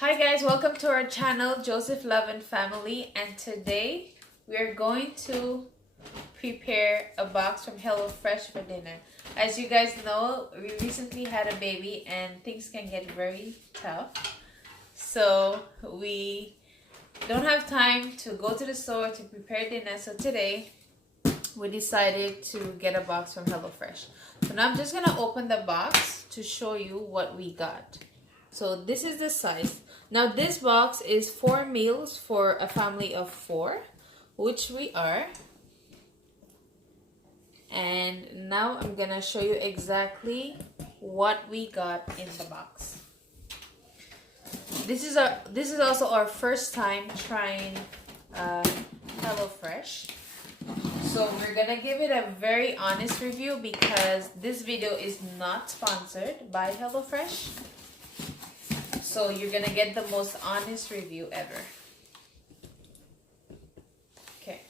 Hi guys, welcome to our channel, Joseph Love and Family, and today we are going to prepare a box from HelloFresh for dinner. As you guys know, we recently had a baby and things can get very tough. So we don't have time to go to the store to prepare dinner. So today we decided to get a box from HelloFresh. So now I'm just going to open the box to show you what we got. So this is the size. Now this box is 4 meals for a family of 4, which we are. And now I'm gonna show you exactly what we got in the box. This is also our first time trying HelloFresh. So we're gonna give it a very honest review because this video is not sponsored by HelloFresh. So you're gonna get the most honest review ever. Okay.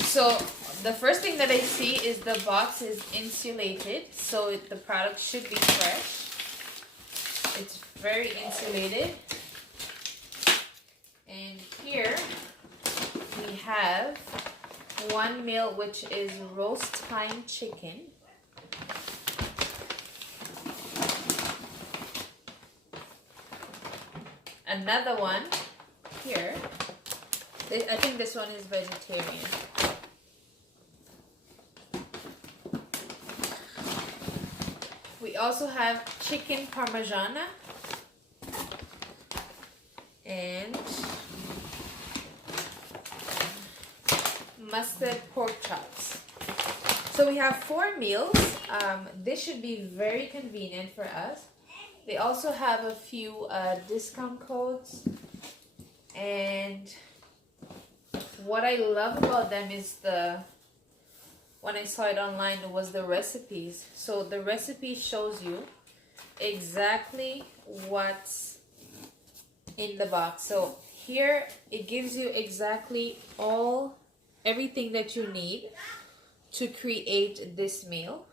So the first thing that I see is the box is insulated, so the product should be fresh. It's very insulated. And here we have one meal, which is roast thyme chicken. Another one here. I think this one is vegetarian. We also have chicken parmigiana and mustard pork chops. So we have 4 meals. This should be very convenient for us. They also have a few discount codes, and what I love about them is when I saw it online, it was the recipes. So the recipe shows you exactly what's in the box. So here it gives you exactly everything that you need to create this meal.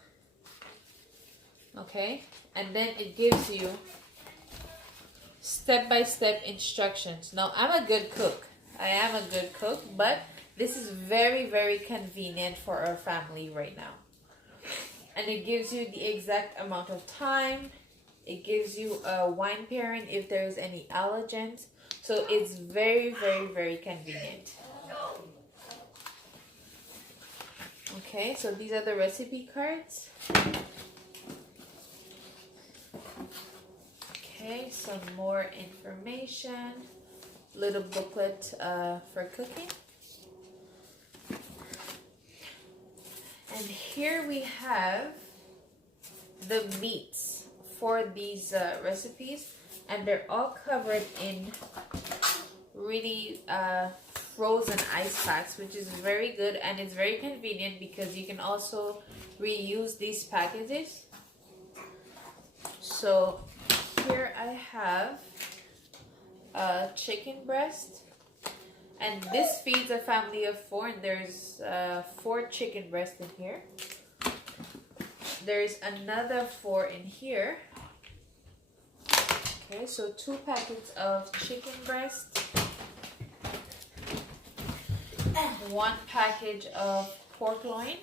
Okay, and then it gives you step-by-step instructions. Now, I'm a good cook. I am a good cook, but this is very, very convenient for our family right now. And it gives you the exact amount of time. It gives you a wine pairing if there's any allergens. So it's very, very, very convenient. Okay, so these are the recipe cards. Okay, some more information, little booklet for cooking. And here we have the meats for these recipes, and they're all covered in really frozen ice packs, which is very good, and it's very convenient because you can also reuse these packages. So here I have a chicken breast, and this feeds a family of 4, and there's 4 chicken breasts in here. There's another 4 in here. Okay, so 2 packets of chicken breast, 1 package of pork loin,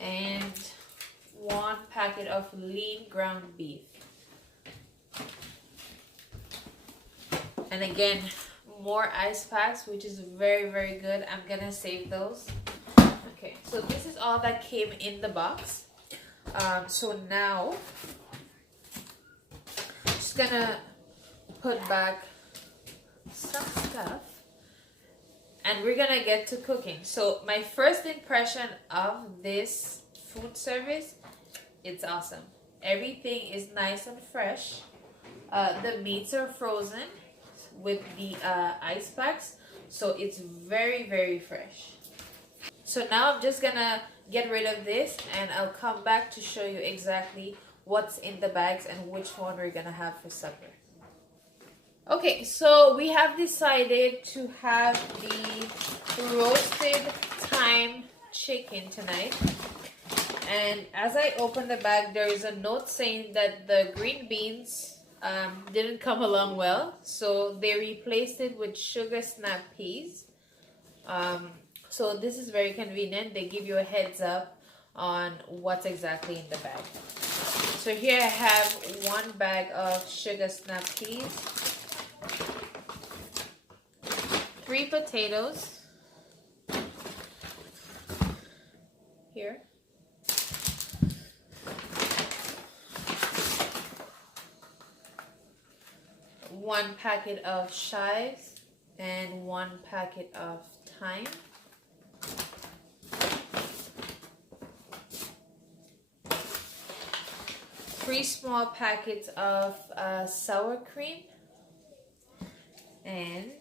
and 1 packet of lean ground beef. And again, more ice packs, which is very, very good. I'm gonna save those. Okay, so this is all that came in the box. So now, just gonna put back some stuff, and we're gonna get to cooking. So my first impression of this food service, it's awesome. Everything is nice and fresh. The meats are frozen with the ice packs, so it's very, very fresh. So now I'm just gonna get rid of this, and I'll come back to show you exactly what's in the bags and which one we're gonna have for supper. Okay, so we have decided to have the roasted thyme chicken tonight. And as I open the bag, there is a note saying that the green beans didn't come along well, so they replaced it with sugar snap peas. So this is very convenient. They give you a heads up on what's exactly in the bag. So here I have 1 bag of sugar snap peas, 3 potatoes here, 1 packet of chives and 1 packet of thyme, 3 small packets of sour cream, and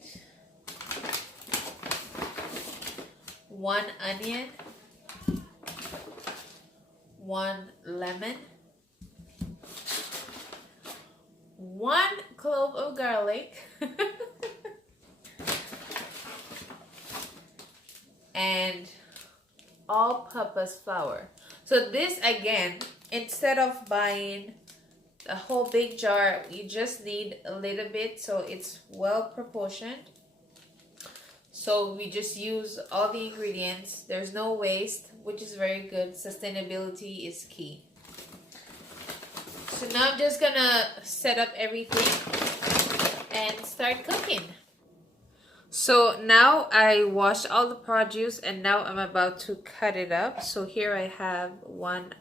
1 onion, 1 lemon, 1 clove of garlic, and all-purpose flour. So this, again, instead of buying a whole big jar, you just need a little bit so it's well proportioned. So we just use all the ingredients. There's no waste, which is very good. Sustainability is key. So now I'm just gonna set up everything and start cooking. So now I washed all the produce and now I'm about to cut it up. So here I have 1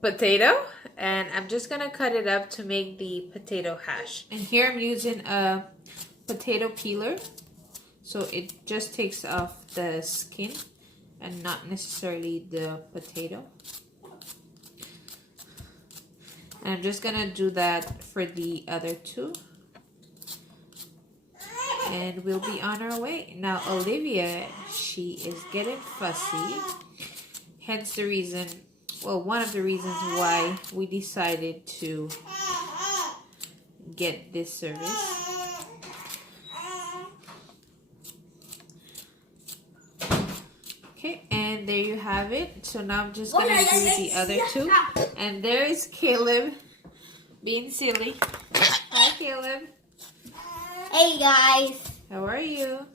potato and I'm just gonna cut it up to make the potato hash. And here I'm using a potato peeler, so it just takes off the skin and not necessarily the potato. And I'm just gonna do that for the other 2. And we'll be on our way. Now Olivia, she is getting fussy. Hence the reason, well, one of the reasons why we decided to get this service. Okay, and there you have it. So now I'm just gonna do the other 2. And there is Caleb being silly. Hi, Caleb. Hey guys. How are you?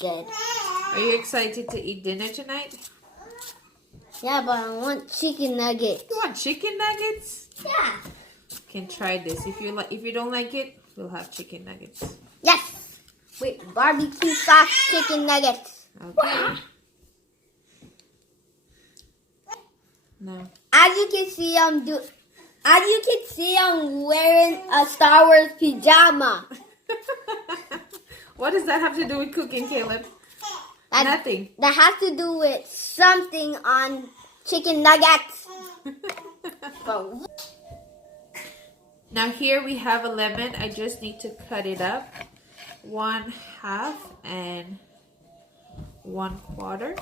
Good. Are you excited to eat dinner tonight? Yeah, but I want chicken nuggets. You want chicken nuggets? Yeah. You can try this. If you don't like it, we'll have chicken nuggets. Yes. With barbecue sauce chicken nuggets. Okay. No. As you can see, I'm wearing a Star Wars pajama. What does that have to do with cooking, Caleb? Nothing. That has to do with something on chicken nuggets. Now here we have a lemon. I just need to cut it up. 1/2 and 1/4.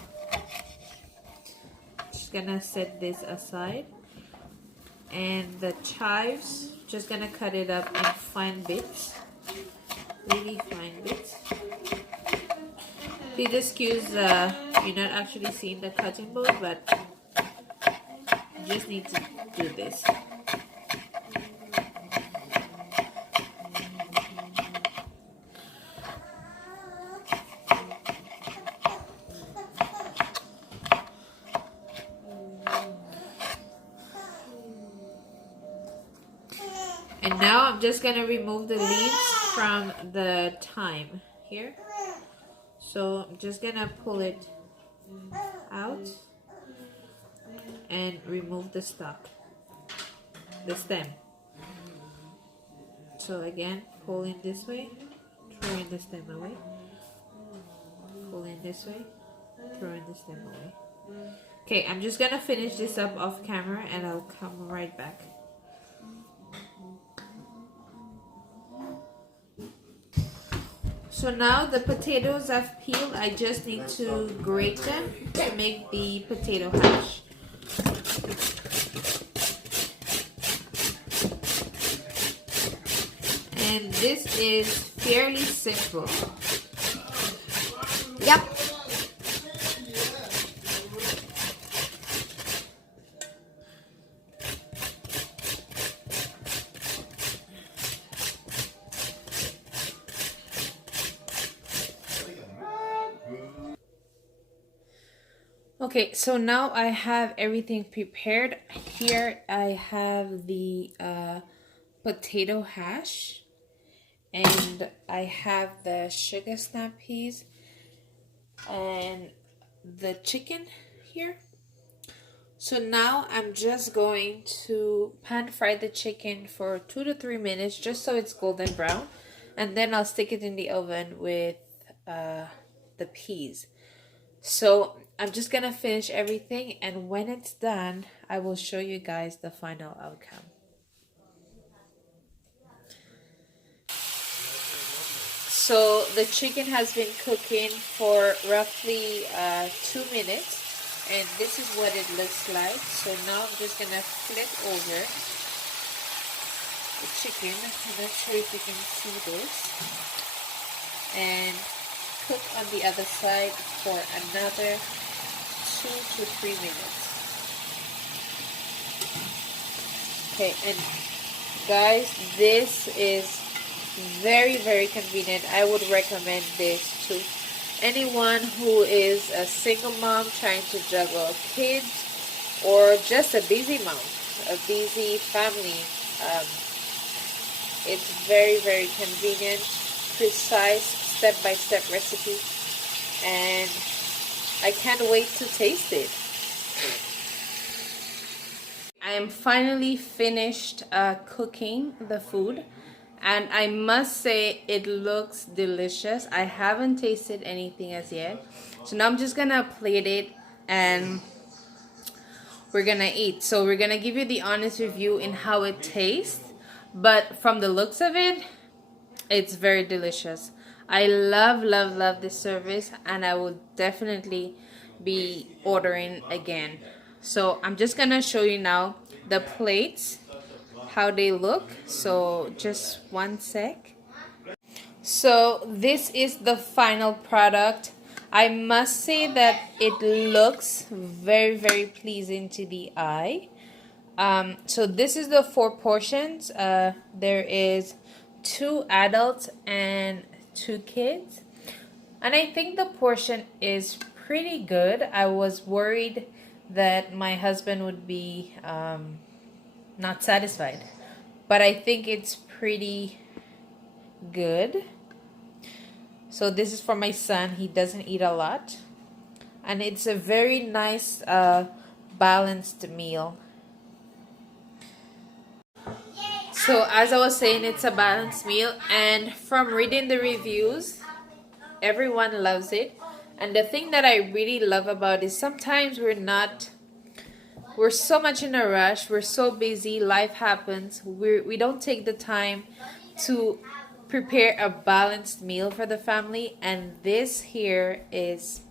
Just gonna set this aside. And the chives, just gonna cut it up in fine bits. Really fine bits. Please excuse you're not actually seeing the cutting board, but you just need to do this. And now I'm just gonna remove the leaves from the thyme here. So I'm just gonna pull it out and remove the stalk, the stem. So again, pull in this way, throwing the stem away. Pull in this way, throwing the stem away. Okay, I'm just gonna finish this up off camera and I'll come right back. So now the potatoes I've peeled, I just need to grate them to make the potato hash. And this is fairly simple. Yep. Okay, so now I have everything prepared. Here I have the potato hash, and I have the sugar snap peas and the chicken here. So now I'm just going to pan fry the chicken for 2 to 3 minutes just so it's golden brown, and then I'll stick it in the oven with the peas. So I'm just gonna finish everything, and when it's done I will show you guys the final outcome. So the chicken has been cooking for roughly 2 minutes, and this is what it looks like. So now I'm just gonna flip over the chicken. I'm not sure if you can see this, and cook on the other side for another 2 to 3 minutes. Okay, and guys, this is very, very convenient. I would recommend this to anyone who is a single mom trying to juggle kids, or just a busy mom, a busy family. It's very, very convenient, precise, step-by-step recipe, and I can't wait to taste it. I am finally finished cooking the food, and I must say it looks delicious. I haven't tasted anything as yet, so now I'm just gonna plate it and we're gonna eat. So we're gonna give you the honest review in how it tastes, but from the looks of it, it's very delicious. I love, love, love this service, and I will definitely be ordering again. So I'm just gonna show you now the plates, how they look. So just one sec. So this is the final product. I must say that it looks very, very pleasing to the eye. So this is the 4 portions. There is 2 adults and 2 kids, and I think the portion is pretty good. I was worried that my husband would be not satisfied, but I think it's pretty good. So this is for my son. He doesn't eat a lot, and it's a very nice balanced meal. So as I was saying, it's a balanced meal, and from reading the reviews, everyone loves it. And the thing that I really love about it is sometimes we're so much in a rush, we're so busy, life happens, we don't take the time to prepare a balanced meal for the family, and this here is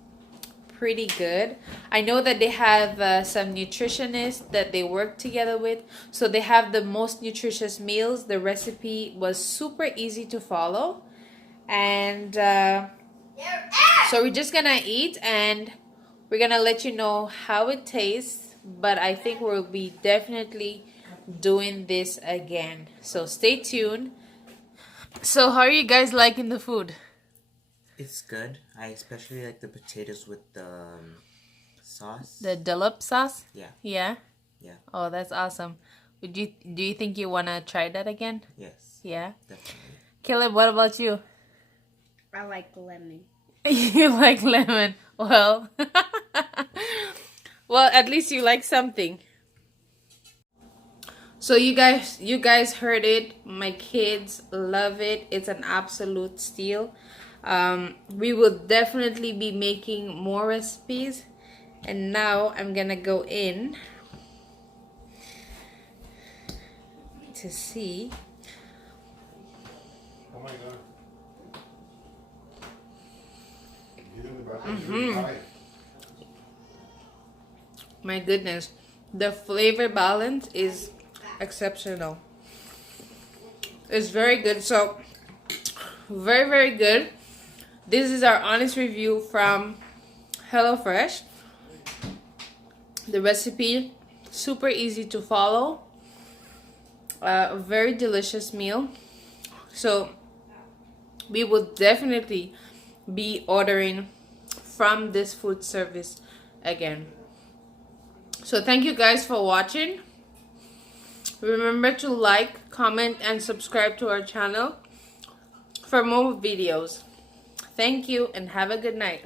pretty good. I know that they have some nutritionists that they work together with, so they have the most nutritious meals. The recipe was super easy to follow, and so we're just gonna eat and we're gonna let you know how it tastes, but I think we'll be definitely doing this again, so stay tuned. So how are you guys liking the food? It's good. I especially like the potatoes with the sauce. The dollop sauce? Yeah. Yeah? Yeah. Oh, that's awesome. Do you think you want to try that again? Yes. Yeah? Definitely. Caleb, what about you? I like lemon. You like lemon. Well, well, at least you like something. So you guys heard it. My kids love it. It's an absolute steal. We will definitely be making more recipes. And now I'm gonna go in to see. Oh my God. My goodness, the flavor balance is exceptional. It's very good. So very, very good. This is our honest review from HelloFresh. The recipe, super easy to follow. A very delicious meal. So we will definitely be ordering from this food service again. So thank you guys for watching. Remember to like, comment, and subscribe to our channel for more videos. Thank you and have a good night.